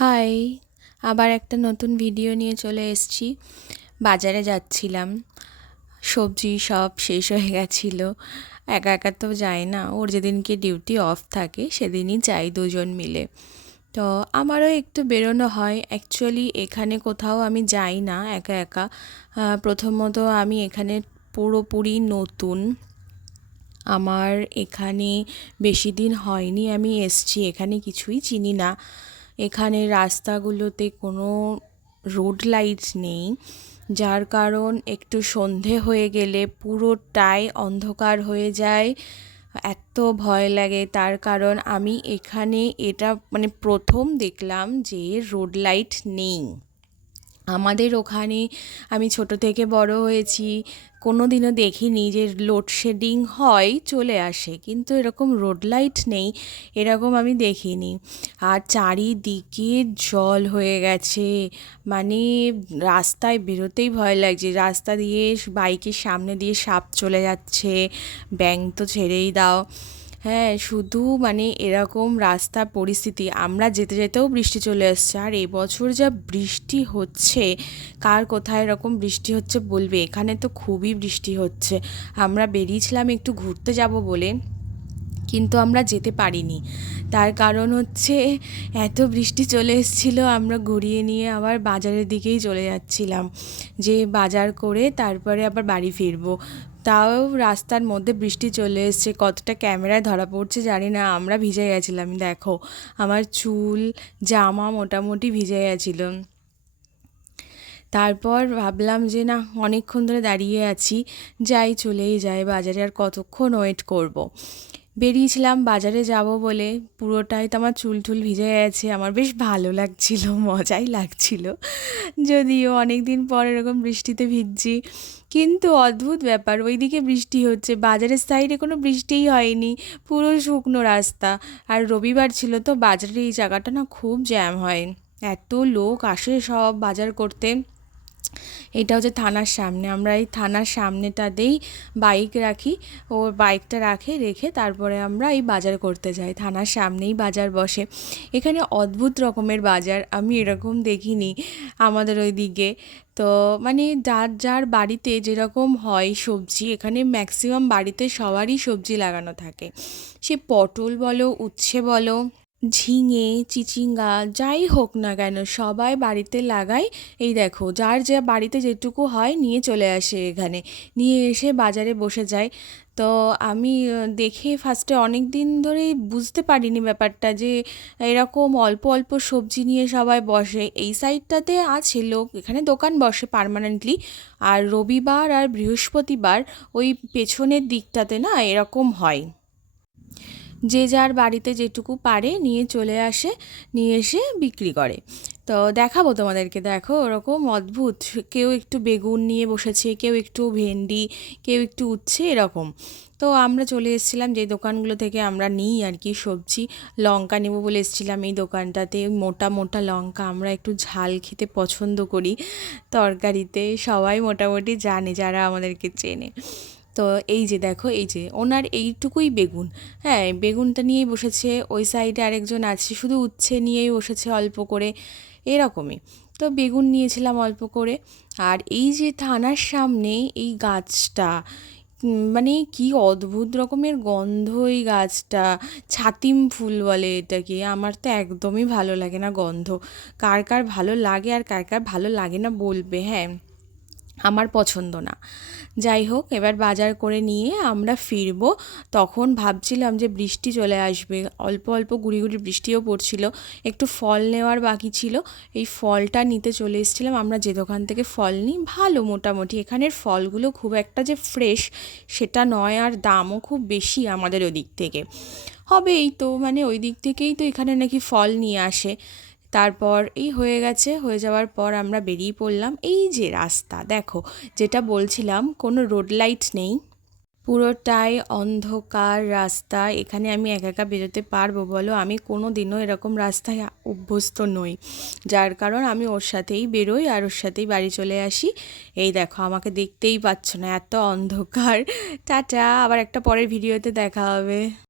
High, আবার একটা নতুন ভিডিও নিয়ে চলে এসেছি। বাজারে যাচ্ছিলাম, সবজি সব শেষ হয়ে গেছিলো। একা একা তো যাই না, ওর যেদিনকে ডিউটি অফ থাকে সেদিনই যাই দুজন মিলে। তো আমারও একটু বেরোনো হয়। অ্যাকচুয়ালি এখানে কোথাও আমি যাই না একা একা। প্রথমত আমি এখানে পুরোপুরি নতুন। আমার এখানে বেশি দিন হয়নি আমি এসছি, এখানে কিছুই চিনি না। এখানে রাস্তাগুলোতে কোনো রোড লাইট নেই, যার কারণ একটু সন্ধে হয়ে গেলে পুরোটাই অন্ধকার হয়ে যায়। এত ভয় লাগে, তার কারণ আমি এখানে এটা মানে প্রথম দেখলাম যে রোড লাইট নেই। আমাদের ওখানে আমি ছোট থেকে বড় হয়েছি, কোনো দিনও দেখিনি যে লোডশেডিং হয় চলে আসে, কিন্তু এরকম রোড লাইট নেই এরকম আমি দেখিনি। আর চারিদিকে জল হয়ে গেছে, মানে রাস্তায় বেরোতেই ভয় লাগছে। রাস্তা দিয়ে বাইকের সামনে দিয়ে সাপ চলে যাচ্ছে, ব্যাঙ তো ছেড়েই দাও। হ্যাঁ, শুধু মানে এরকম রাস্তার পরিস্থিতি, আমরা যেতে যেতেও বৃষ্টি চলে আসছে। আর এবছর যা বৃষ্টি হচ্ছে, কার কোথায় এরকম বৃষ্টি হচ্ছে বলবে, এখানে তো খুবই বৃষ্টি হচ্ছে। আমরা বেরিয়েছিলাম একটু ঘুরতে যাব বলে, কিন্তু আমরা যেতে পারিনি। তার কারণ হচ্ছে এত বৃষ্টি চলে এসেছিলো, আমরা ঘুরিয়ে নিয়ে আবার বাজারের দিকেই চলে যাচ্ছিলাম, যে বাজার করে তারপরে আবার বাড়ি ফিরবো। তাও রাস্তার মধ্যে বৃষ্টি চলে এসছে, কতটা ক্যামেরায় ধরা পড়ছে জানি না। আমরা ভিজে গেছিলাম, দেখো আমার চুল জামা মোটামুটি ভিজে গেছিলো। তারপর ভাবলাম যে না, অনেকক্ষণ ধরে দাঁড়িয়ে আছি, যাই চলেই যাই বাজারে, আর কতক্ষণ ওয়েট করব। বেরিয়েছিলাম বাজারে যাব বলে, পুরোটাই তো আমার চুল টুল ভিজে গেছে। আমার বেশ ভালো লাগছিল, মজাই লাগছিল, যদিও অনেক দিন পর এরকম বৃষ্টিতে ভিজছি। কিন্তু অদ্ভুত ব্যাপার, ওইদিকে বৃষ্টি হচ্ছে, বাজারের সাইডে কোনো বৃষ্টিই হয়নি, পুরো শুকনো রাস্তা। আর রবিবার ছিল তো বাজারের এই জায়গাটা না খুব জ্যাম হয়, এত লোক আসে সব বাজার করতে। এটা হচ্ছে থানার সামনে, আমরা এই থানার সামনেটাতেই বাইক রাখি, ও বাইকটা রেখে তারপরে আমরা এই বাজার করতে যাই। থানার সামনেই বাজার বসে, এখানে অদ্ভুত রকমের বাজার, আমি এরকম দেখিনি আমাদের ওই দিকে। তো মানে যার যার বাড়িতে যেরকম হয় সবজি, এখানে ম্যাক্সিমাম বাড়িতে সবারই সবজি লাগানো থাকে। সে পটল বলো, উচ্ছে বলো, ঝিঙে, চিচিঙ্গা, যাই হোক না কেন সবাই বাড়িতে লাগায়। এই দেখো যার যা বাড়িতে যেটুকু হয় নিয়ে চলে আসে এখানে, নিয়ে এসে বাজারে বসে যায়। তো আমি দেখে ফার্স্টে অনেক দিন ধরেই বুঝতে পারিনি ব্যাপারটা, যে এরকম অল্প অল্প সবজি নিয়ে সবাই বসে। এই সাইডটাতে আছে লোক, এখানে দোকান বসে পার্মানেন্টলি। আর রবিবার আর বৃহস্পতিবার ওই পেছনের দিকটাতে না এরকম হয়, যে যার বাড়িতে যেটুকু পারে নিয়ে চলে আসে, নিয়ে এসে বিক্রি করে। তো দেখাবো তোমাদেরকে, দেখো ওরকম অদ্ভুত, কেউ একটু বেগুন নিয়ে বসেছে, কেউ একটু ভেন্ডি, কেউ একটু উচ্ছে, এরকম। তো আমরা চলে এসেছিলাম যে দোকানগুলো থেকে আমরা নিই আর কি সবজি। লঙ্কা নেবো বলে এসেছিলাম এই দোকানটাতে, মোটা মোটা লঙ্কা, আমরা একটু ঝাল খেতে পছন্দ করি তরকারিতে, সবাই মোটামুটি জানে যারা আমাদেরকে চেনে। তো এই যে দেখো, এই যে ওনার এইটুকুই বেগুন, হ্যাঁ বেগুনটা নিয়েই বসেছে। ওই সাইডে আরেকজন আছে শুধু উচ্ছে নিয়েই বসেছে অল্প করে, এরকমই। তো বেগুন নিয়েছিলাম অল্প করে। আর এই যে থানার সামনে এই গাছটা, মানে কি অদ্ভুত রকমের গন্ধ এই গাছটা, ছাতিম ফুল বলে এটাকে, আমার তো একদমই ভালো লাগে না গন্ধ। কার কার ভালো লাগে আর কার কার ভালো লাগে না বলবে, হ্যাঁ আমার পছন্দ না। যাই হোক, এবার বাজার করে নিয়ে আমরা ফিরবো। তখন ভাবছিলাম যে বৃষ্টি চলে আসবে, অল্প অল্প গুড়ি গুড়ি বৃষ্টিও পড়ছিল, একটু ফল নেওয়ার বাকি ছিল। এই ফলটা নিতে চলে এসেছিলাম। আমরা যে দোকান থেকে ফল নিই ভালো, মোটামুটি এখানের ফলগুলো খুব একটা যে ফ্রেশ সেটা নয়, আর দামও খুব বেশি আমাদের ওদিক থেকে হবে। এই তো মানে ওই দিক থেকেই তো এখানে নাকি ফল নিয়ে আসে। তারপর এই হয়ে গেছে, হয়ে যাওয়ার পর আমরা বেরিয়ে পড়লাম। এই যে রাস্তা দেখো, যেটা বলছিলাম কোনো রোড লাইট নেই, পুরোটাই অন্ধকার রাস্তা। এখানে আমি একা একা বেরোতে পারবো বলো? আমি কোনো দিনও এরকম রাস্তায় অভ্যস্ত নই, যার কারণ আমি ওর সাথেই বেরোই আর ওর সাথেই বাড়ি চলে আসি। এই দেখো আমাকে দেখতেই পাচ্ছ না, এত অন্ধকার। টাটা, আবার একটা পরের ভিডিওতে দেখা হবে।